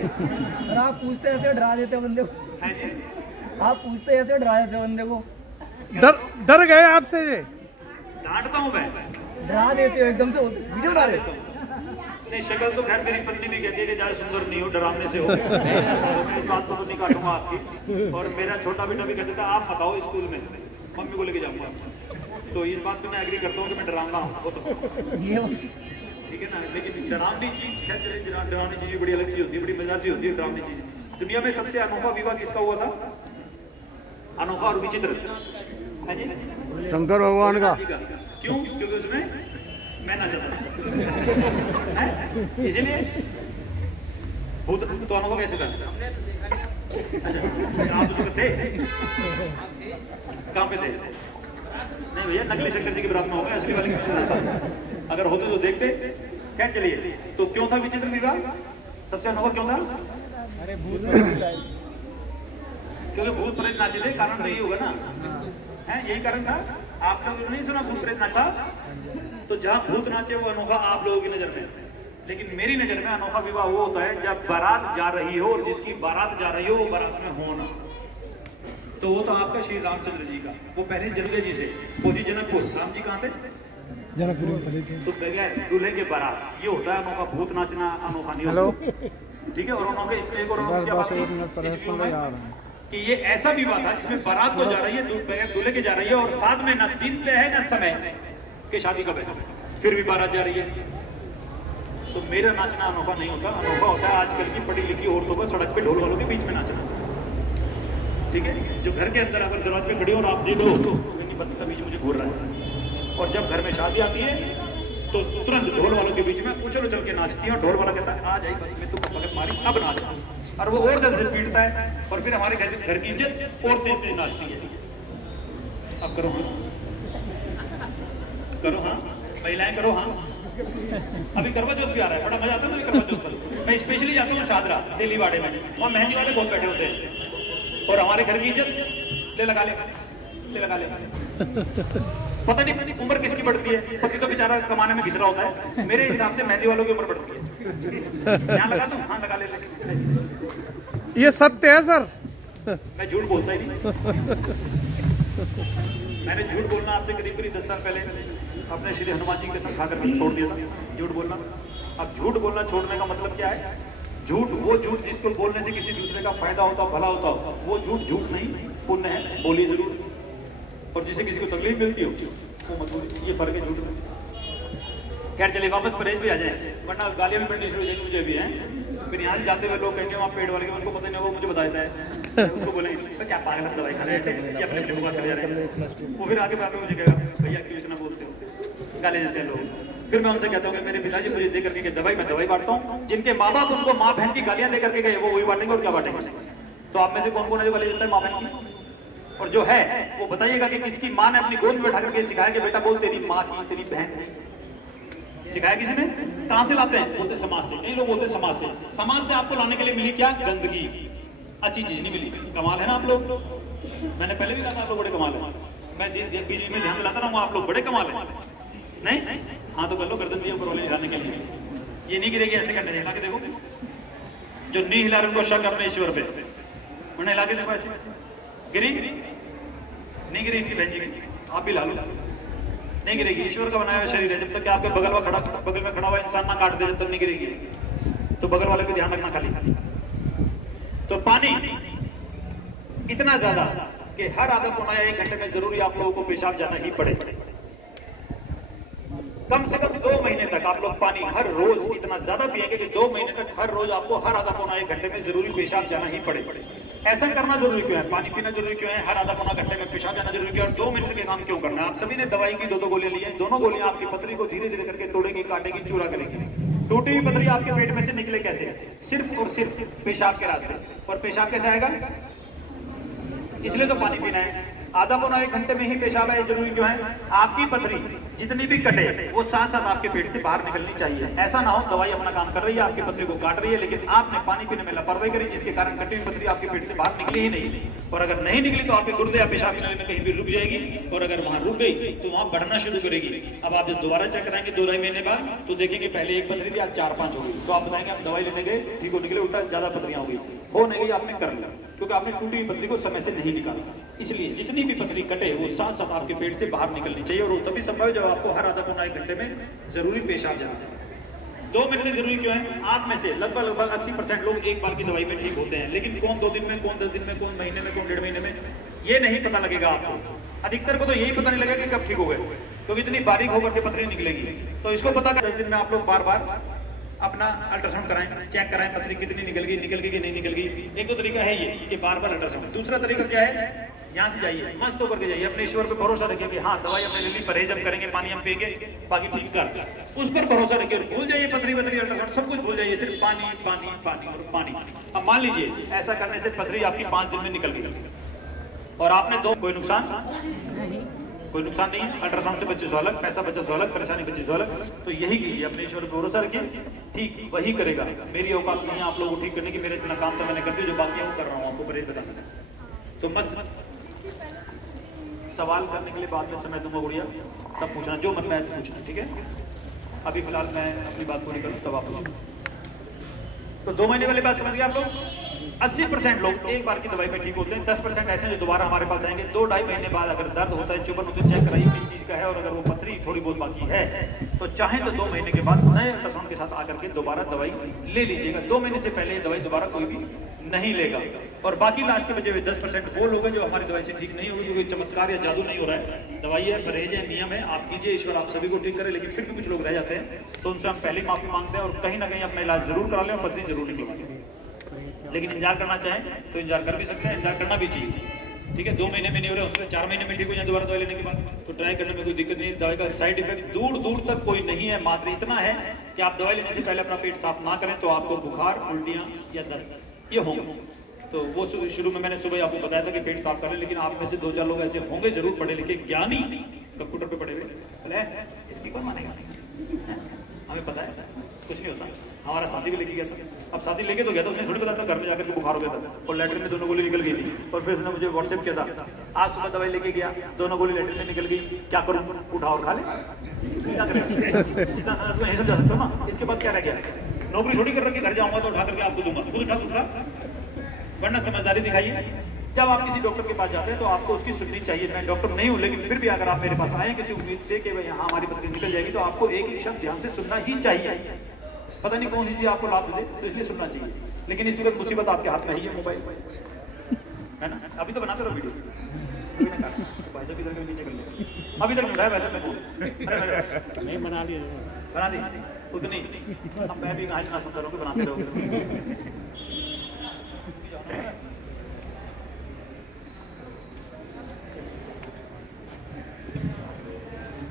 और आप पूछते ऐसे डरा देते बंदे को। आप पूछते ऐसे डरा देते बंदे को। डर गए आपसे? ये डांटता हूँ मैं, डरा देते हो एकदम से, वीडियो बना देता हूँ। नहीं, शक्ल तो खैर मेरी पत्नी भी कहती है कि ज्यादा सुंदर नहीं हो, डरावने से हो। मैं इस बात को तो नहीं काटूंगा आपकी। और मेरा छोटा बेटा भी कहता था आप मत आओ स्कूल में, मम्मी को लेके जाऊंगा। तो इस बात पे मैं एग्री करता हूँ कि मैं डरावना हूँ, हो सकता ठीक है ना। लेकिन डरावनी चीज खैर चले, डरावनी चीज भी बड़ी अलग चीज होती है, बड़ी मजेदार चीज होती है डरावनी चीज। दुनिया में सबसे अनोखा विवाह किसका हुआ था? अनोखा और विचित्र है जी, शंकर भगवान का। क्यों? क्योंकि उसमें मैं ना चाहता इसलिए। भूत तो अनुभव कैसे था? अच्छा, आप उसको थे? कहाँ पे थे? नहीं भैया, नकली शंकर जी की बारात में होगा, असली वाले अगर होते तो देखते। क्या चलिए, तो क्यों था विचित्र विवाह? सबसे अनोखा क्यों था? अरे भूत क्योंकि भूत प्रेत नाचे थे। कारण तो यही होगा ना, है यही कारण था। आप लोगों ने नहीं सुना भूत प्रेत नाचा? तो जहाँ भूत नाचे वो अनोखा आप लोगों की नजर में। लेकिन मेरी नजर में अनोखा विवाह वो होता है जब बारात जा रही हो और जिसकी बारात जा रही हो वो बारात में हो ना। तो वो तो आपका श्री रामचंद्र जी का, वो पहले जनक जी से पहुंची जनकपुर। राम जी कहाँ थे? जनकपुर में पड़े थे। तो बगैर दूल्हे के बारात, ये होता है अनोखा। भूत नाचना अनोखा नहीं होता, ठीक है। और अनोखे इसमें एक और क्या बात है कि ये ऐसा विवाह था जिसमें बारात तो जा रही है, बगैर दूल्हे के जा रही है, और साथ में न दिन पे है न समय कि शादी कब है, फिर भी बारात जा रही है। तो मेरा नाचना अनोखा नहीं होता। अनोखा होता है आजकल की पढ़ी लिखी औरतों का सड़क पे ढोल वालों के बीच में नाचना, ठीक है। जो घर के अंदर अगर दरवाजे पे खड़ी हो और आप देख लो बदतमीज मुझे घूर रहा है, और जब घर में शादी आती है तो तुरंत ढोल वालों के बीच में उछल उछल के नाचती है, और ढोल वाला कहता है आ जाए बस में तो भगत मारी अब नाच, और वो और से पीटता है, और फिर हमारे घर की इज्जत और तेज नाचती है। अब करो हाँ, करो हाँ, महिलाएं करो हाँ। अभी करवा चौथ भी आ रहा है, बड़ा मजा आता है मुझे करवा चौथ पर। मैं स्पेशली जाता हूँ शादरा दिल्ली वाड़े में, वहाँ मेहंदी वाले बहुत बैठे होते हैं, और हमारे घर की इज्जत ले लगा ले पता नहीं उम्र किसकी बढ़ती है। पति तो बेचारा कमाने में घिस रहा होता है, मेरे हिसाब से मेहंदी वालों की उम्र बढ़ती है। यहाँ लगा दूं? हाँ लगा ले। ये सत्य है सर, मैं झूठ बोलता ही नहीं। मैंने झूठ बोलना आपसे करीब 10 साल पहले अपने श्री हनुमान जी के संग खाकर छोड़ दिया था, झूठ बोलना। अब झूठ बोलना छोड़ने का मतलब क्या है? झूठ वो झूठ जिसको बोलने से किसी दूसरे का फायदा होता हो, भला होता हो, वो झूठ झूठ नहीं, पुण्य है, बोलिए जरूर। और जिसे किसी को तकलीफ मिलती हो वो मत बोलिए, ये फर्क है झूठ में। खैर चलिए वापस परहेज भी आ जाए, वरना गालियां भी पड़नी शुरू हो जाएगी मुझे भी हैं। फिर यहाँ से जाते हुए लोग कहेंगे वहाँ पेट वाले, उनको पता नहीं, वो मुझे बता देता है, उसको बोलेंगे क्या पागल हम दवाई खा रहे थे, ये अपने अपने बात कर जा रहे हैं। वो फिर आगे बाद में मुझे कहेगा भैया क्यों इतना बोलते हो, गाली देते हैं लोग। फिर मैं उनसे कहता हूँ कि मेरे पिताजी मुझे दे करके दवाई, मैं दवाई बांटता हूँ। जिनके माँ बाप उनको माँ बहन की गालियां दे करके गए वो वही बांटेंगे, और क्या बांटेंगे। तो आप में से कौन कौन है जो गाली देता है माँ बहन की? और जो है वो बताइएगा कि किसकी माँ ने अपनी गोद में बैठा करके सिखाया कि बेटा बोल तेरी माँ की, तेरी बहन की। सिखाया किसी ने? कहां से लाते हैं? बोलते समाज से। नहीं, लोग बोलते समाज से। समाज से आपको लाने के लिए मिली क्या? गंदगी, अच्छी चीज नहीं मिली। कमाल है ना आप लोग। मैंने पहले भी कहा था आप लोग बड़े कमाल है। मैं बीच में ध्यान दिलाता रहा हूँ आप लोग बड़े कमाल है। नहीं हाँ तो कर लो, गर्दन दिया ऊपर वाले हिलाने के लिए। ये नहीं गिरेगी, ऐसे करने हिला के देखो। जो नहीं हिला रहे उनको शक अपने ईश्वर पे, उन्हें हिला के देखो ऐसे। गिरी नहीं गिरी इनकी बहन जी की, आप भी ला लो। नहीं गिरेगी, ईश्वर का बनाया हुआ शरीर है। जब तक कि आपके बगल में खड़ा हुआ इंसान ना काट दे जब तक नहीं गिरेगी। तो बगल वाले पे ध्यान रखना खाली। तो पानी इतना ज्यादा कि हर आदत को 1 घंटे में जरूरी आप लोगों को पेशाब जाना ही पड़े। कम से कम 2 महीने तक आप लोग पानी हर रोज इतना ज्यादा पिएंगे कि 2 महीने तक हर रोज आपको हर आधा पौना 1 घंटे में जरूरी पेशाब जाना ही पड़े। ऐसा करना जरूरी क्यों है? पानी पीना जरूरी क्यों है? हर आधा पौना घंटे में पेशाब जाना जरूरी क्यों है? और 2 महीने के काम क्यों करना है? आप सभी ने दवाई की 2 गोलियां ली हैं। दोनों गोलियां आपकी पथरी को धीरे धीरे करके तोड़ेगी, काटेगी, चूरा करेगी। टूटी हुई पथरी आपके पेट में से निकले कैसे? सिर्फ और सिर्फ पेशाब के रास्ते। और पेशाब कैसे आएगा? इसलिए तो पानी पीना है। आधा पौना 1 घंटे में ही पेशाब है, जरूरी क्यों है? आपकी पथरी जितनी भी कटे वो साथ साथ आपके पेट से बाहर निकलनी चाहिए। ऐसा ना हो दवाई अपना काम कर रही है, आपकी पथरी को काट रही है, लेकिन आपने पानी पीने में लापरवाही करी, जिसके कारण कटी हुई पथरी आपके पेट से बाहर निकली ही नहीं। और अगर नहीं निकली तो आपके गुर्दे या पेशाब की नाली में कहीं भी रुक जाएगी, और अगर वहां रुक गई तो वहां बढ़ना शुरू करेगी। अब आप जब दोबारा चेक कराएंगे 2-2.5 महीने बाद तो देखेंगे पहले 1 पथरी थी, आज 4-5 हो गई। तो आप बताएंगे हम दवाई लेने गए, ठीक हो निकले, उल्टा ज्यादा पथरियां हो गई। हो नहीं गई, आपने कर लिया, क्योंकि आपने टूटी हुई पथरी को समय से नहीं निकाला। इसलिए जितनी भी पथरी कटे वो साथ साथ आपके पेट से बाहर निकलनी चाहिए, और वो तभी संभव है जब आपको हर आधा पौना 1 घंटे में जरूरी पेशाब जाना है। 2 मिनट से जरूरी क्यों है? आप में से लगभग 80% लोग एक बार की दवाई में ठीक होते हैं, लेकिन कौन 2 दिन में, कौन 10 दिन में, कौन महीने में, कौन 1.5 महीने में, ये नहीं पता लगेगा आपको। अधिकतर को तो यही पता नहीं लगेगा कि कब ठीक हो गए, क्योंकि इतनी बारीक होकर के पथरी निकलेगी। तो इसको पता कि 10 दिन में आप लोग बार बार अपना अल्ट्रासाउंड कराएं, चेक कराएं पथरी कितनी निकल गई कि नहीं निकल गई। एक तो तरीका है ये कि बार बार अल्ट्रासाउंड। दूसरा तरीका क्या है? यहाँ से जाइए, मस्त होकर के जाइए, अपने ईश्वर पे भरोसा रखिए कि हाँ दवाई हमने ले ली, परहेज हम करेंगे, पानी हम पिएंगे, बाकी ठीक कर। उस पर भरोसा रखिए, भूल जाइए पथरी वथरी अल्ट्रासाउंड सब कुछ भूल जाइए, सिर्फ पानी पानी पानी और पानी। अब मान लीजिए ऐसा करने से पथरी आपकी 5 दिन में निकल गई और आपने 2, कोई नुकसान नहीं है। अल्ट्रासाउंड से बच्चे सो अलग, पैसा बच्चा सो अलग, परेशानी बच्चे सो अलग। तो यही कीजिए, अपने ईश्वर पर भरोसा रखिए, ठीक वही करेगा। मेरी औकात नहीं है आप लोगों को ठीक करने की, मेरे इतना काम तो मैंने कर दिया, जो बाकी है वो कर रहा हूँ, आपको परहेज बताना। तो मस्त सवाल करने के लिए बाद में समय दूंगा गुड़िया, तब पूछना जो मन में आए तो पूछना, ठीक है? अभी फिलहाल मैं अपनी बात पूरी करूँ तब आप पूछना। तो 2 महीने वाली बात समझ गए आप लोग? 80% लोग एक बार की दवाई में ठीक होते हैं, 10% ऐसे जो दोबारा हमारे पास आएंगे। 2-2.5 महीने बाद अगर दर्द होता है, चुभन होते है, चेक कराइए किस चीज का है, और अगर वो पथरी थोड़ी बहुत बाकी है तो चाहे तो 2 महीने के बाद नए अल्ट्रासाउंड के साथ आकर के दोबारा दवाई ले लीजिएगा। 2 महीने से पहले ये दवाई दोबारा कोई भी नहीं लेगा। और बाकी लास्ट के बचे हुए 10% वो लोग हैं जो हमारी दवाई से ठीक नहीं होगी, क्योंकि चमत्कार या जादू नहीं हो रहा है। दवाई है, परहेज है, नियम है, आप कीजिए, ईश्वर आप सभी को ठीक करे। लेकिन फिर भी कुछ लोग रह जाते हैं, तो उनसे हम पहले माफी मांगते हैं, और कहीं ना कहीं अपना इलाज जरूर करा लें और पथरी जरूर निकलवा लें। लेकिन इंतजार करना चाहें तो इंतजार कर भी सकते हैं, इंतजार करना भी चाहिए, ठीक है? 2 महीने में नहीं हो रहा है, उसमें 4 महीने में ठीक हो जाए दोबारा दवाई लेने के बाद, तो ट्राई करने में कोई दिक्कत नहीं। दवाई का साइड इफेक्ट दूर दूर तक कोई नहीं है, मात्र इतना है कि आप दवाई लेने से पहले अपना पेट साफ ना करें तो आपको बुखार, उल्टियां या दस्त ये होंगे। तो वो शुरू में मैंने सुबह आपको बताया था कि पेट साफ करें, लेकिन आप में से 2-4 लोग ऐसे होंगे जरूर पढ़े लिखे ज्ञानी, कंप्यूटर पे पढ़े हुए, इसकी कौन मानेगा? हमें पता है कुछ नहीं होता। हमारा शादी भी लेके गया था, अब शादी लेके तो गया था, उसने थोड़ी बताया था घर में जाकर के बुखार हो गया था और लेटरिन में 2 गोली निकल गई थी, और फिर उसने मुझे व्हाट्सएप किया था, आज सुबह दवाई लेके गया, 2 गोली लेटरिन में निकल गई, क्या करूं? उठा और खा ले, क्या करें? जितना समझ नहीं समझा सकता ना। इसके बाद क्या रह गया? नौकरी थोड़ी कर रखी, घर जाऊंगा तो उठा करके आपको दूंगा, खुद उठा दूंगा, वरना समझदारी दिखाइए। जब आप किसी डॉक्टर के पास जाते हैं तो आपको उसकी सुननी चाहिए। मैं डॉक्टर नहीं हूं, लेकिन फिर भी अगर आप मेरे पास आए किसी उम्मीद से कि यहाँ हमारी पथरी निकल जाएगी, तो आपको एक एक शब्द ध्यान से सुनना ही चाहिए। पता नहीं कौन सी चीज आपको लाभ दे, तो इसलिए सुनना चाहिए। लेकिन इस वक्त मुसीबत आपके हाथ में ही है, मोबाइल है ना। अभी तो बनाते रहो वीडियो, भाई साहब इधर नीचे कर लो, अभी तक मिला है वैसे मैं फोन नहीं बना दी उतनी, अब मैं भी कहाँ इतना सुनता रहूँ कि बनाते रहोगे।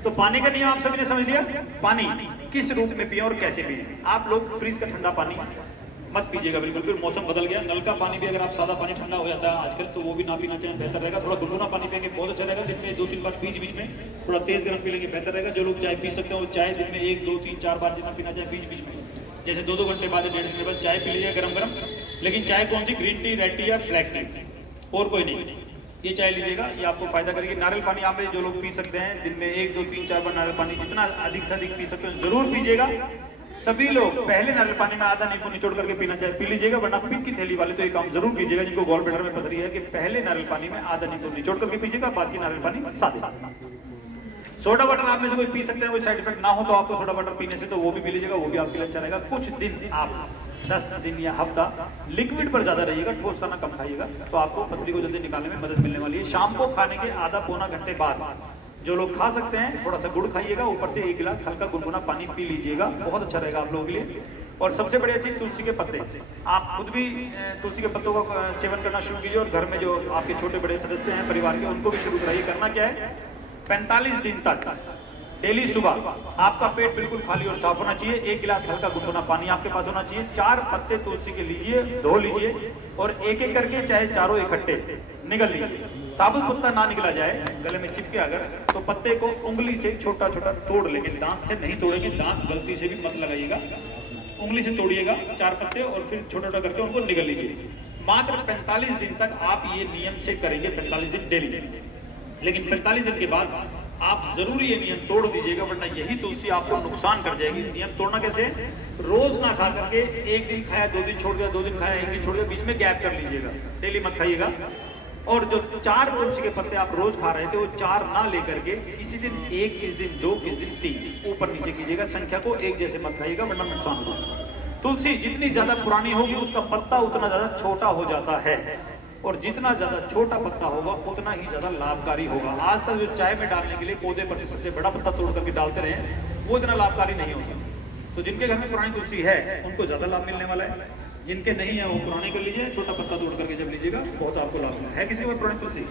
तो पानी का नियम आप सभी ने समझ लिया। पानी किस रूप में पिए और कैसे पिए। आप लोग फ्रिज का ठंडा पानी मत पीजिएगा बिल्कुल भी, मौसम बदल गया। नल का पानी भी अगर आप सादा पानी ठंडा हो जाता है आजकल, तो वो भी ना पीना चाहिए, बेहतर रहेगा। थोड़ा गुनगुना पानी पिएंगे बहुत अच्छा रहेगा। दिन में 2-3 बार बीच बीच में थोड़ा तेज गर्म पी लेंगे, बेहतर रहेगा। जो लोग चाय पी सकते हैं वो चाय दिन में 1, 2, 3, 4 बार जितना पीना चाहिए बीच बीच में, जैसे 2-2 घंटे बाद 1.5 घंटे बाद चाय पी लीजिए गरम गरम। लेकिन चाय कौन सी? ग्रीन टी, रेड टी या ब्लैक टी, और कोई नहीं। ये चाय लीजिएगा, ये आपको फायदा करेगी। नारियल पानी आप जो लोग पी सकते हैं दिन में 1, 2, 3, 4 बार नारियल पानी जितना अधिक से अधिक पी सकते हैं जरूर पीजिएगा। सभी लोग पहले नारियल पानी में आधा नींबू निचोड़ करके पीना चाहिए, पी लीजिएगा। वरना पिंक की थैली वाले तो एक काम जरूर कीजिएगा, जिनको गॉल ब्लैडर में पथरी है, कि पहले नारियल पानी में आधा नींबू निचोड़ करके पीजिएगा, बाकी नारियल पानी सादे। सोडा वाटर आप में से कोई पी सकते हैं, कोई साइड इफेक्ट ना हो तो आपको सोडा वाटर पीने से तो वो भी पी लीजिएगा, वो भी आपके लिए अच्छा रहेगा। कुछ दिन आप 10 दिन या हफ्ता लिक्विड पर ज्यादा रहिएगा, ठोस खाना कम खाइएगा, तो आपको पथरी को जल्दी निकालने में मदद मिलने वाली है। शाम को खाने के आधा पौना घंटे बाद जो लोग खा सकते हैं थोड़ा सा गुड़ खाइएगा, ऊपर से 1 गिलास हल्का गुनगुना पानी पी लीजिएगा, बहुत अच्छा रहेगा आप लोगों के लिए। और सबसे बढ़िया चीज तुलसी के पत्ते, आप खुद भी तुलसी के पत्तों का सेवन करना शुरू कीजिए, और घर में जो आपके छोटे बड़े सदस्य हैं परिवार के उनको भी शुरू कराइए। करना क्या है? 45 दिन तक डेली सुबह आपका पेट बिल्कुल खाली और साफ होना चाहिए। 1 गिलास हल्का गुनगुना पानी आपके पास होना चाहिए। 4 पत्ते तुलसी के लीजिए, धो लीजिए, और एक एक करके चाहे चारों इकट्ठे निगल लीजिए। साबुत पत्ता ना निकला जाए, गले में चिपके अगर, तो पत्ते को उंगली से छोटा छोटा तोड़ लेंगे, दांत से नहीं तोड़ेंगे, दांत गलती से भी मत लगाइएगा, उंगली से तोड़िएगा 4 पत्ते और फिर छोटा छोटा करके उनको निगल लीजिए। मात्र 45 दिन तक आप ये नियम से करेंगे, 45 दिन डेली। लेकिन 45 दिन के बाद आप जरूर ये नियम तोड़ दीजिएगा, वरना यही तुलसी आपको नुकसान कर जाएगी। नियम तोड़ना कैसे? रोज ना खा करके एक दिन खाया 2 दिन छोड़ दिया, 2 दिन खाया 1 दिन छोड़ दिया, बीच में गैप कर लीजिएगा, डेली मत खाइएगा। और जो 4 तुलसी के पत्ते आप रोज खा रहे थे वो 4 ना लेकर के किसी दिन 1, किस दिन 2, किस दिन 3 ऊपर नीचे कीजिएगा, संख्या को एक जैसे मत खाइएगा वरना नुकसान होगा। तुलसी जितनी ज्यादा पुरानी होगी उसका पत्ता उतना ज्यादा छोटा हो जाता है, और जितना ज्यादा छोटा पत्ता होगा उतना ही ज्यादा लाभकारी होगा। आज तक जो चाय में डालने के लिए पौधे पर से सबसे बड़ा पत्ता तोड़ करके डालते रहे वो इतना लाभकारी नहीं होता। तो जिनके घर में पुरानी तुलसी है उनको ज्यादा लाभ मिलने वाला है, जिनके नहीं है वो पुरानी कर लीजिए, छोटा पत्ता तोड़ करके जब लीजिएगा बहुत आपको लाभ मिलेगा। है किसी के पास पुरानी तुलसी?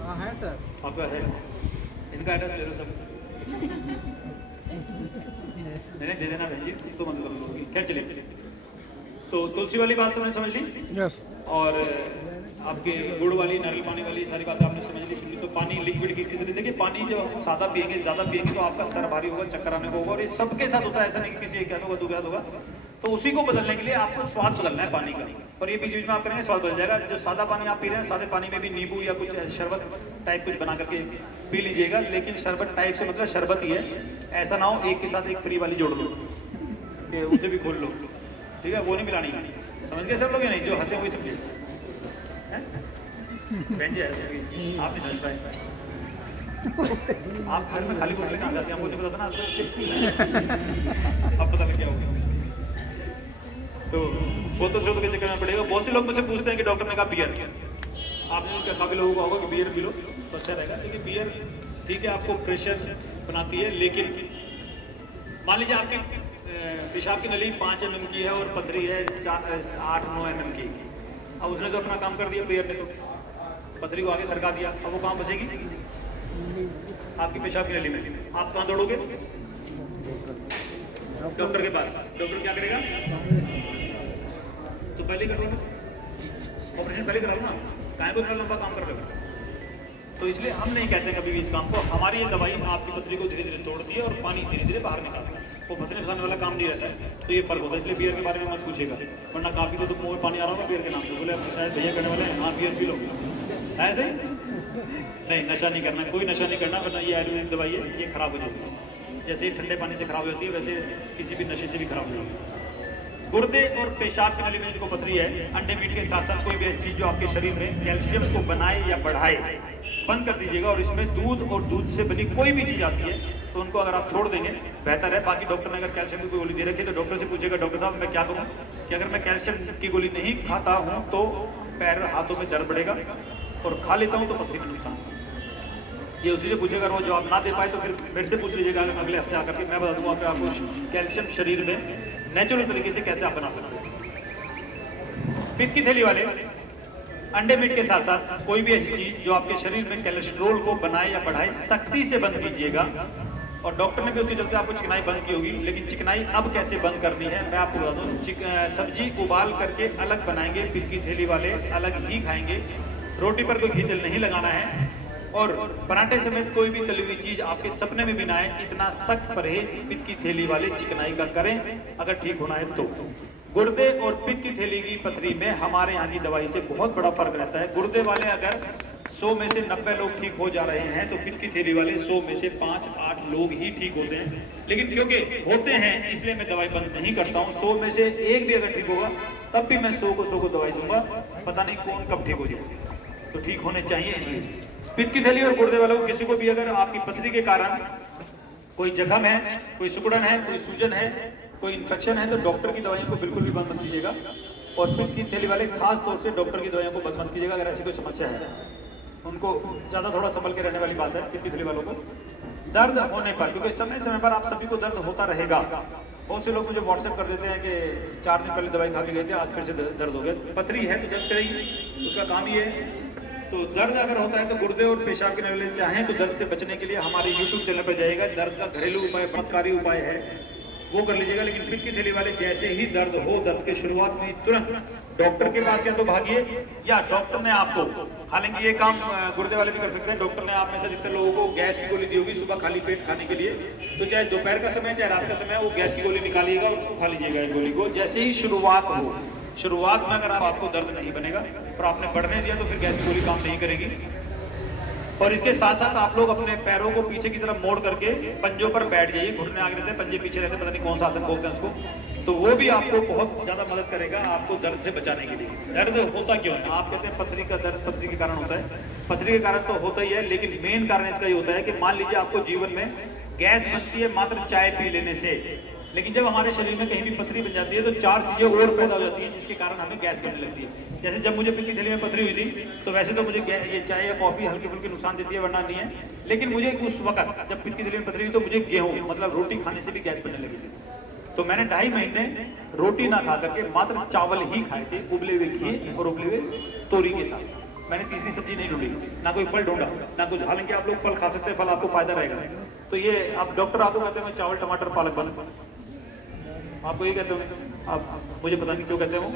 हाँ है सर। आपका है? इनका एड्रेस ले लो सब। नहीं दे देना बहन जी, तो मतलब खैर चलिए। तो तुलसी वाली बात समझ ली। यस। और आपके गुड़ वाली, नारियल पानी वाली सारी बातें आपने समझ ली, सुन ली। तो पानी लिक्विड की चीज़, देखिए पानी जब आप सादा पिएंगे, ज़्यादा पिएंगे तो आपका सर भारी होगा, चक्कर आने को होगा, और ये सबके साथ होता है, ऐसा नहीं कि किसी एक क्या होगा दो क्या होगा। तो उसी को बदलने के लिए आपको स्वाद बदलना है पानी का, और ये बीच बीच में आप करेंगे स्वाद बदल जाएगा। जो सादा पानी आप पी रहे हैं, सादे पानी में भी नींबू या कुछ शरबत टाइप कुछ बना करके पी लीजिएगा, लेकिन शरबत टाइप से मतलब शरबत ही है, ऐसा ना हो एक के साथ एक फ्री वाली जोड़ लो कि उसे भी खोल लो, ठीक है? वो नहीं मिलानी है, समझ गए सब लोग या नहीं? जो हंसे वही समझे, बहन जी ऐसे आप नहीं समझ पाए, आप घर में खाली बोतल कहाँ से आती है, आपको नहीं पता था ना, अब पता लग गया होगा। तो बोतल शोध के चक्कर में पड़ेगा। बहुत से लोग मुझसे पूछते हैं कि डॉक्टर ने कहा बियर, आपने उसका काफी लोगों को होगा कि बियर पी लो तो अच्छा रहेगा, लेकिन बियर ठीक है आपको प्रेशर बनाती है, लेकिन मान लीजिए आपके पेशाब की नली 5 mm की है और पथरी है 8-9 mm की, अब उसने तो अपना काम कर दिया, बियर ने तो पथरी को आगे सरका दिया, अब वो कहाँ फंसेगी? आपकी पेशाब की नली में। आप कहाँ दौड़ोगे? डॉक्टर के पास। डॉक्टर क्या करेगा? तो पहले करो ना, ऑपरेशन पहले कराओ ना, काहे को इतना लंबा काम कर रहे हो? तो इसलिए हम नहीं कहते कभी भी इस काम को। हमारी ये दवाई आपकी पथरी को धीरे धीरे तोड़ती है और पानी धीरे धीरे बाहर निकालती है, वो फंसने फंसाने वाला काम नहीं रहता है। तो ये फर्क होता है, इसलिए बियर के बारे में मत पूछेगा, वरना काफी को तो मुंह में पानी आ रहा होगा बियर के नाम से, बोले आपको शायद भैया करने वाले हैं, हाँ बियर पी लो, ऐसे नहीं। नशा नहीं करना, कोई नशा नहीं करना, वरना ये आयुर्वेदिक दवाई है, ये खराब हो जाएगी। जैसे ठंडे पानी से खराब होती है वैसे किसी भी नशे से भी खराब हो जाएगी। गुर्दे और पेशाब की नली में जिनको पथरी है, अंडे मीट के साथ साथ कोई भी ऐसी चीज जो आपके शरीर में कैल्शियम को बनाए या बढ़ाए बंद कर दीजिएगा, और इसमें दूध और दूध से बनी कोई भी चीज आती है तो उनको अगर आप छोड़ देंगे बेहतर है। बाकी डॉक्टर ने अगर कैल्शियम की गोली दे रखी है तो डॉक्टर से पूछेगा, डॉक्टर साहब मैं क्या करूं कि अगर मैं कैल्शियम की गोली नहीं खाता हूं तो पैर हाथों में दर्द बढ़ेगा, और खा लेता हूं तो पथरी में नुकसान। ये उसी से पूछेगा, वो जवाब ना दे पाए तो फिर मेरे से पूछ लीजिएगा अगले हफ्ते आकर के, मैं बता दूंगा कि आपको कैल्शियम शरीर में नेचुरल तरीके से कैसे आप बना सकते हैं। पित्त की थैली वाले अंडे मीट के साथ साथ कोई भी ऐसी चीज जो आपके शरीर में कोलेस्ट्रॉल को बनाए या बढ़ाए सख्ती से बंद कीजिएगा। और डॉक्टर ने भी उसके चलते आपको चिकनाई बंद की होगी, लेकिन चिकनाई अब कैसे बंद करनी है मैं आपको बता दूं। सब्जी उबाल करके अलग बनाएंगे, पित्त की थैली वाले अलग ही खाएंगे, रोटी पर कोई घी तेल नहीं लगाना है, और पराठे समेत कोई भी तली हुई चीज आपके सपने में भी ना आए, इतना सख्त परहेज पित्त की थैली वाले चिकनाई का करें अगर ठीक होना है तो। गुर्दे और पित्त की थैली की पथरी में हमारे यहाँ की दवाई से बहुत बड़ा फर्क रहता है। गुर्दे वाले अगर 100 में से 90 लोग ठीक हो जा रहे हैं तो पित्त की थैली वाले 100 में से 5-8 लोग ही ठीक होते हैं। लेकिन क्योंकि होते हैं इसलिए मैं दवाई बंद नहीं करता हूँ। 100 में से एक भी अगर ठीक होगा तब भी मैं 100 को दवाई दूंगा, पता नहीं कौन कब ठीक हो जाए, तो ठीक होने चाहिए। इसलिए पित्त की थैली और गुर्दे वालों को किसी को भी अगर आपकी पथरी के कारण कोई जख्म है, कोई सिकुड़न है, कोई सूजन है, कोई इन्फेक्शन है तो डॉक्टर की दवाइयों को बिल्कुल भी बंद मत कीजिएगा। और पित्त की थैली वाले खास तौर से डॉक्टर की दवाइयों को बंद मत कीजिएगा। अगर ऐसी कोई समस्या है उनको ज्यादा थोड़ा संभल के रहने वाली बात है। पित्त की थैली वालों को दर्द होने पर, क्योंकि समय समय पर आप सभी को दर्द होता रहेगा। बहुत से लोग मुझे व्हाट्सएप कर देते हैं कि 4 दिन पहले दवाई खा के गए थे, आज फिर से दर्द हो गया। पथरी है तो दर्द करेगी, उसका काम ही है। तो दर्द अगर होता है तो गुर्दे और पेशाब के नली चाहें तो दर्द से बचने के लिए हमारे YouTube चैनल पर जाइएगा। दर्द का घरेलू उपाय, चमत्कारी उपाय है, वो कर लीजिएगा। लेकिन पित्त की थैली वाले जैसे ही दर्द हो, दर्द के शुरुआत में तुरंत डॉक्टर के पास या तो भागिए, या डॉक्टर ने आपको, हालांकि ये काम गुर्दे वाले भी कर सकते हैं, डॉक्टर ने आप में से अधिकतर लोगों को गैस की गोली दी होगी सुबह खाली पेट खाने के लिए, तो चाहे दोपहर का समय चाहे रात का समय, वो गैस की गोली निकालिएगा, उसको खा लीजिएगा एक गोली को। जैसे ही शुरुआत हो, शुरुआत में अगर आपको दर्द नहीं बनेगा और आपने बढ़ने दिया तो फिर गैस की गोली काम नहीं करेगी। और इसके साथ साथ आप लोग अपने पैरों को पीछे की तरफ मोड़ करके पंजों पर बैठ जाइए, घुटने आगे रहते हैं, पंजे पीछे रहते हैं, पता नहीं कौन सा आसन बोलते हैं उसको, तो वो भी आपको बहुत ज्यादा मदद करेगा आपको दर्द से बचाने के लिए। दर्द होता क्यों है? आप कहते हैं पथरी का दर्द पथरी के कारण होता है, पथरी के कारण तो होता ही है, लेकिन मेन कारण इसका ये होता है कि मान लीजिए आपको जीवन में गैस बनती है मात्र चाय पी लेने से, लेकिन जब हमारे शरीर में कहीं भी पथरी बन जाती है तो 4 चीजें और पैदा हो जाती हैं जिसके कारण हमें गैस बनने लगती है। जैसे जब मुझे पित्त की थैली में पथरी हुई थी तो वैसे तो मुझे ये चाय या कॉफी हल्की फुल्की नुकसान देती है, वरना नहीं है, लेकिन मुझे उस वक्त जब पित्त की थैली में पथरी हुई तो मुझे गेहूं मतलब रोटी खाने से भी गैस बनने लगी थी। तो मैंने 2.5 महीने रोटी ना खा करके मात्र चावल ही खाए थे, उबले हुए घी और उबले हुए तोरी के साथ। मैंने तीसरी सब्जी नहीं ढूंढी, ना कोई फल ढूंढा, ना कुछ। हालांकि आप लोग फल खा सकते हैं, फल आपको फायदा रहेगा। तो ये आप डॉक्टर आपको कहते हैं चावल टमाटर पालक बंद, आपको ये कहते हो, आप मुझे पता नहीं क्यों कहते हो,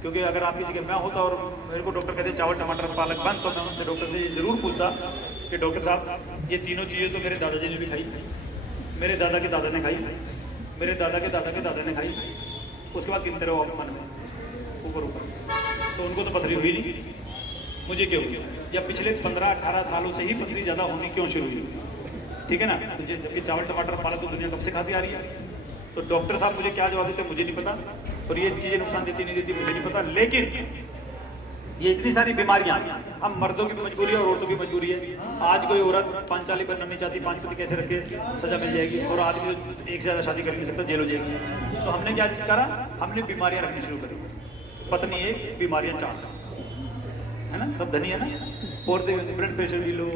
क्योंकि अगर आपकी जगह मैं होता और मेरे को डॉक्टर कहते चावल टमाटर पालक बंद, तो मैं उनसे डॉक्टर से जरूर पूछता कि डॉक्टर साहब ये तीनों चीज़ें तो मेरे दादाजी ने भी खाई, मेरे दादा के दादा ने खाई, मेरे दादा के दादा के दादा ने खाई, उसके बाद गिनते रहो आप मन में ऊपर ऊपर, तो उनको तो पथरी हुई नहीं, मुझे क्यों हुई? या पिछले 15-18 सालों से ही पथरी ज़्यादा होनी क्यों शुरू हुई? ठीक है ना, जबकि चावल टमाटर पालक तो दुनिया कब से खाती आ रही है। तो डॉक्टर साहब मुझे क्या जवाब देते मुझे नहीं पता, और ये चीजें नुकसान देती नहीं देती मुझे नहीं पता, लेकिन ये इतनी सारी बीमारियां हम मर्दों की भी मजबूरी है और औरतों की मजबूरी है। आज कोई औरत 5 चाली बनना नहीं चाहती, 5 पति कैसे रखे, सजा मिल जाएगी, और आदमी एक से ज्यादा शादी कर नहीं सकता, जेल हो जाएगी। तो हमने क्या करा, हमने बीमारियां रखनी शुरू करी, पत्नी 1 बीमारियां 4, है ना, सब धनी है ना, औरतें ब्लड प्रेशर भी लो,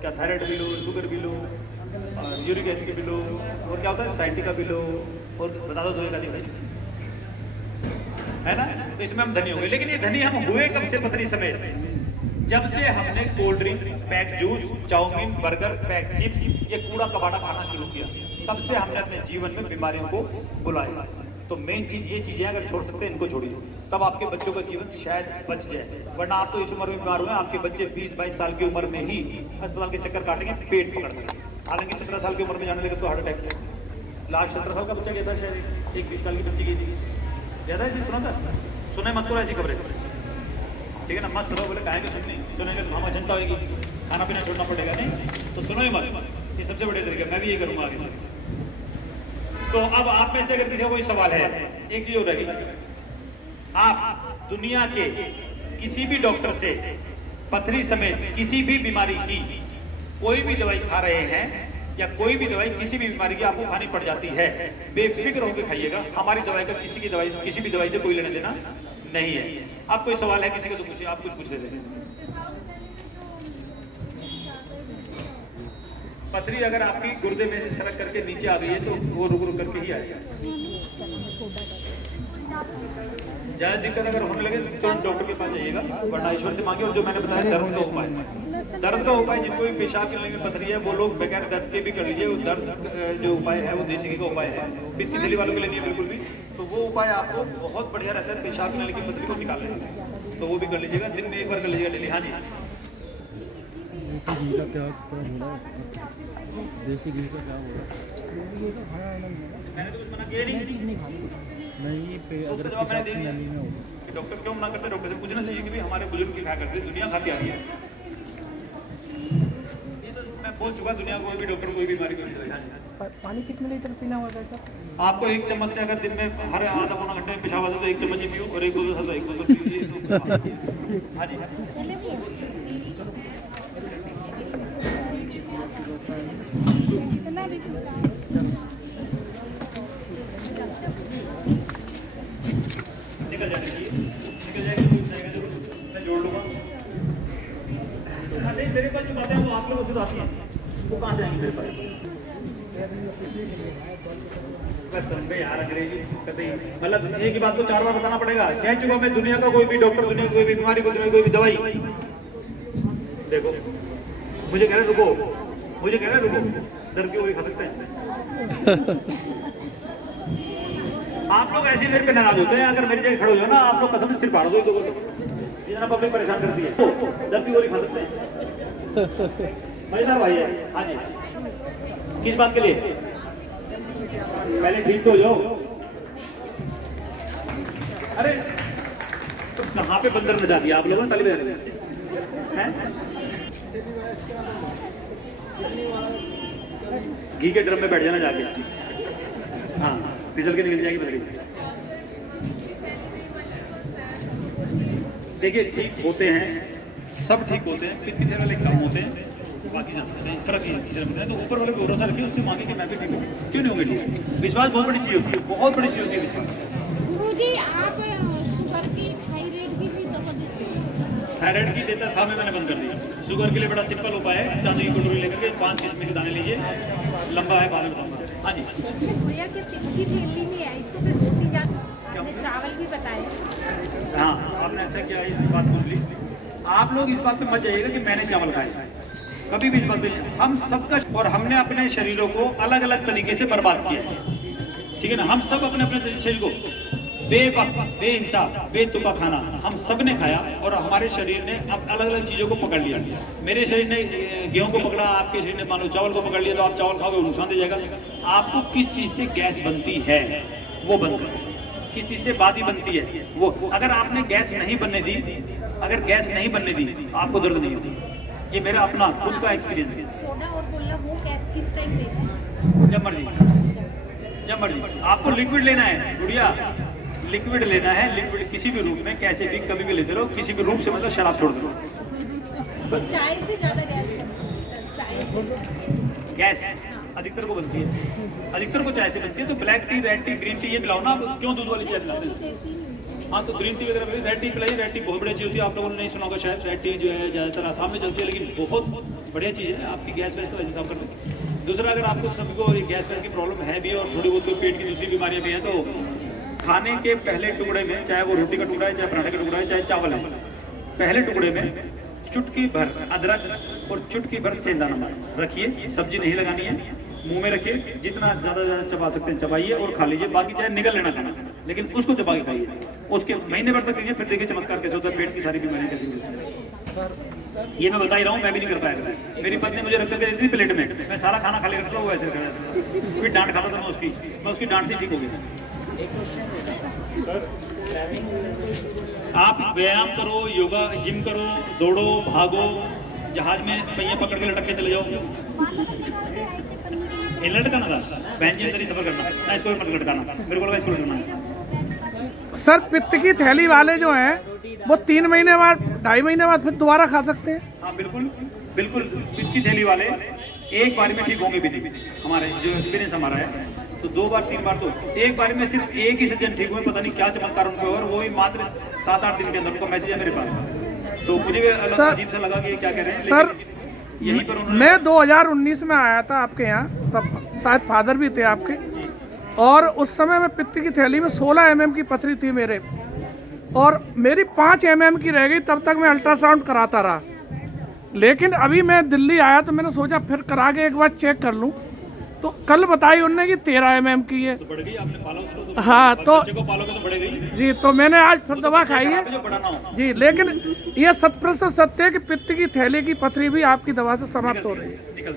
क्या थायराइड भी लो, शुगर भी लो, यूरिक एसिड भी लो, और क्या होता है साइटिका भी लो, और बता दो 2 एक अधिक है ना। तो इसमें हम धनी हो गए, लेकिन ये धनी हम हुए कब से पथरी समेत? जब से हमने cold drink, pack juice, chow mein, burger, pack chips, ये कूड़ा कबाड़ा खाना शुरू किया, तब से हमने अपने जीवन में बीमारियों को बुलाया। तो मेन चीज ये चीजें अगर छोड़ सकते हैं इनको छोड़िए, तब आपके बच्चों का जीवन शायद बच जाए, वरना आप तो इस उम्र में बीमार हुए, आपके बच्चे 20-22 साल की उम्र में ही अस्पताल के चक्कर काटेंगे पेट पकड़ कर। हालांकि 17 साल की उम्र में जाने लगे तो हार्ट अटैक से। लास्ट 17 साल का बच्चा गया था शायद, एक 20 साल की बच्ची गई थी, ज्यादा ऐसी सुना था, सुने मत करो ऐसी खबरें, ठीक है ना, मस्त रहो, बोले काहे सुननी, सुनेंगे तो हमारी जनता होगी, खाना पीना छोड़ना पड़ेगा, नहीं तो सुनो ही मत, ये सबसे बड़े तरीके, मैं भी ये करूंगा आगे से। तो अब आप में से अगर किसी का कोई सवाल है, एक चीज हो जाएगी, आप दुनिया के किसी भी डॉक्टर से पथरी समेत किसी भी बीमारी की कोई भी दवाई खा रहे हैं, या कोई भी दवाई किसी भी बीमारी की आपको खानी पड़ जाती है, बेफिक्र होकर खाइएगा, हमारी दवाई का किसी भी दवाई से कोई लेना देना नहीं है। आप कोई सवाल है किसी का तो पूछिए, आप कुछ पूछ लेते हैं। पथरी अगर आपकी गुर्दे में से सरक करके नीचे आ गई है तो वो रुक रुक करके ही आएगा। ज्यादा दिक्कत अगर होने लगे तो डॉक्टर के पास जाइएगा, वरना ईश्वर से मांगे। और जो मैंने बताया दर्द का उपाय, दर्द का उपाय जिनको भी पेशाब चलने में पथरी है वो लोग बगैर दर्द के भी कर लीजिए। वो दर्द जो उपाय है वो देसी का उपाय है, पित्त की थैली वालों के लिए नहीं है बिल्कुल भी। तो वो उपाय आपको बहुत बढ़िया रहता है पेशाब चलने की पथरी को निकालने, तो वो भी कर लीजिएगा, दिन में 1 बार कर लीजिएगा डेली। हाँ जी, देसी घी का क्या हो रहा है? देसी घी का क्या हो रहा है? मैंने तो कुछ मना किया नहीं पे अगर कि डॉक्टर क्यों मना करते, डॉक्टर से पूछना चाहिए कि भाई हमारे बुजुर्ग की खाया करते, दुनिया खाती आ रही है। ये तो मैं बोल चुका, दुनिया कोई भी डॉक्टर कोई बीमारी को नहीं। पानी कितने लीटर पीना होगा सर? आपको 1 चम्मच से अगर दिन में हर आधा पौना घंटे में पेशाब आता है तो 1 चम्मच ही पियो, और 1 बोतल पियो। हाँ जी, निकल जाएगी, मैं जोड़ लूंगा। नहीं, मेरे पास जो बातें हैं वो आप लोगों से आती हैं, वो कहाँ से आएंगी मेरे पास? यार अंग्रेजी कहते ही, मतलब एक ही बात को 4 बार बताना पड़ेगा। कह चुका मैं, दुनिया का कोई भी डॉक्टर, दुनिया की कोई भी बीमारी को, दुनिया की कोई भी दवाई, देखो मुझे कह रहे रुको, मुझे कह रहे रुको, दर्द की गोली खा सकते हैं। आप लोग ऐसे मेरे पे नाराज होते हैं, अगर मेरी जगह खड़े हो जाओ ना आप लोग कसम से सिर फाड़ दो दो इतना पब्लिक परेशान करती है, जब भी गोली खा सकते हैं। मजेदार भाई है। हाँ जी, किस बात के लिए? पहले ठीक तो हो जाओ। अरे तो कहाँ पे बंदर नचा दिया आप लोगों ने? ताली बजा हैं? घी के ड्रम में बैठ जाना जाके, हाँ फिसल के निकल जाएगी बकरी। देखिए ठीक होते हैं, सब ठीक होते हैं, पिछले वाले कम होते हैं, बाकी सब फर्क है। तो ऊपर वाले को भरोसा रखिए, उससे मांगे कि मैं भी ठीक हूँ, क्यों नहीं होंगे ठीक? विश्वास बहुत बड़ी चीज होती है, बहुत बड़ी चीज होती है विश्वास। गुरुजी आप शुगर की थायराइड की भी दवा देते हैं? थायराइड की देता था मैंने बंद कर दिया। शुगर के लिए बड़ा सिंपल उपाय है, चांदी की कटोरी लेकर के 5 किस्म के दाने लीजिए, लंबा है बाद में बताऊंगा। हाँ जी, भैया के पित्ती थैली में है, इसको फिर रोटी जाती चावल भी बताए। हाँ आपने अच्छा किया इस बात पूछ ली। आप लोग इस बात पे मत जाइएगा कि मैंने चावल खाए, कभी भी इस बात पे। हम सबका और हमने अपने शरीरों को अलग अलग तरीके से बर्बाद किया है, ठीक है ना। हम सब अपने अपने शरीर को बेहिसाब बेतुका खाना हम सब ने खाया और हमारे शरीर ने अब अलग अलग चीजों को पकड़ लिया। मेरे शरीर ने गेहूं को पकड़ा, आपके शरीर ने मानो चावल को पकड़ लिया, तो आप चावल खाओगे नुकसान दे जाएगा। आपको किस चीज से गैस बनती है वो बंद करो, किस चीज से बादी बनती है वो। अगर आपने गैस नहीं बनने दी, अगर गैस नहीं बनने दी आपको दर्द नहीं होगी। ये मेरा अपना खुद का एक्सपीरियंस है। सोडा और बोलना वो किस टाइम देते हैं? जब मर्जी, जब मर्जी। आपको लिक्विड लेना है गुड़िया, लिक्विड लेना है, लिक्विड किसी भी रूप में कैसे भी कभी भी लेते रहो, किसी भी रूप से, मतलब शराब छोड़ दो। चाय से ज्यादा गैस बनती है, चाय से गैस अधिकतर को बनती है, अधिकतर को चाय से बनती है। तो black T, red T, green tea ये पिलाओ ना, क्यों दूध वाली चाय पिलाते हैं? हाँ तो ग्रीन टी वगैरह, रेड टी पिलाई। रेड टी बहुत बढ़िया चीज होती है, आप लोगों ने नहीं सुना होगा शायद। रेड टी जो है ज्यादातर आसाम में चलती है, लेकिन बहुत बढ़िया चीज है, आपकी गैस वैस को साफ कर दे। दूसरा, अगर आपको सभी को गैस वैस की प्रॉब्लम है भी और थोड़ी बहुत कोई पेट की दूसरी बीमारियां भी हैं, तो खाने के पहले टुकड़े में, चाहे वो रोटी का टुकड़ा है, चाहे पराठे का टुकड़ा है, चाहे चावल है, पहले टुकड़े में चुटकी भर अदरक और चुटकी भर सेंधा नमक रखिए। सब्जी नहीं लगानी है, मुंह में रखिए, जितना ज्यादा चबा सकते हैं चबाइए और खा लीजिए। बाकी चाहे निगल लेना खाना, लेकिन उसको चबा के खाइए। उसके महीने भर तक लीजिए, फिर देखिए चमत्कार कैसे होता है, पेट की सारी बीमारियां कैसे होती है। ये मैं बता ही रहा हूँ, मैं भी नहीं कर पाया। मेरी पत्नी मुझे रख करके देती थी प्लेट में, मैं सारा खाना खाली रखता हूँ, वो ऐसे रखा जाता था। फिर डांट खाता था मैं उसकी डांट से ठीक हो गया। आप व्यायाम करो, योगा जिम करो, दौड़ो, भागो, जहाज में पहिया पकड़ के लटक के चले जाओ। लटकाना था बहन जी, अंदर ही सफर करना ना, इसको मत लटकाना, मेरे को लगा इसको लटकाना। सर पित्त की थैली वाले जो हैं वो 3 महीने बाद, 2.5 महीने बाद फिर दोबारा खा सकते हैं? हाँ बिल्कुल बिल्कुल, पित्त की थैली वाले एक बार में ठीक होंगे भी नहीं। हमारे जो एक्सपीरियंस हमारा है, तो 2 बार 3 बार, तो एक बार में सिर्फ एक ही सज्जन ठीक हुए, पता नहीं क्या चमत्कार उनको, और वो ही मात्र 7-8 दिन के अंदर। उनका मैसेज है मेरे पास, तो मुझे भी अजीब सा लगा कि क्या कह रहे हैं। सर यहीं पर मैं 2019 में आया था आपके यहाँ, तब शायद फादर भी थे आपके, और उस समय में पित्त की थैली में 16 mm की पथरी थी मेरे, और मेरी 5 mm की रह गई। तब तक मैं अल्ट्रासाउंड कराता रहा, लेकिन अभी मैं दिल्ली आया तो मैंने सोचा फिर करा के एक बार चेक कर लूं, तो कल बताई उन्होंने कि 13 mm की है। तो बढ़ गई, आपने पाला उसको तो, हाँ तो बच्चे को पालोगे तो बढ़ गई जी। तो मैंने आज फिर दवा खाई है जो बड़ा ना हो जी, लेकिन ये 100% सत्य है कि पित्त की थैली की पथरी भी आपकी दवा से समाप्त हो रही है। निकल।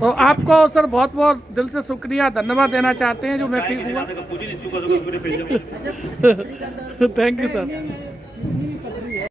तो आपको सर बहुत बहुत दिल से शुक्रिया, धन्यवाद देना चाहते हैं जो मैं ठीक हुआ। पूछ नहीं चुका, थैंक यू सर।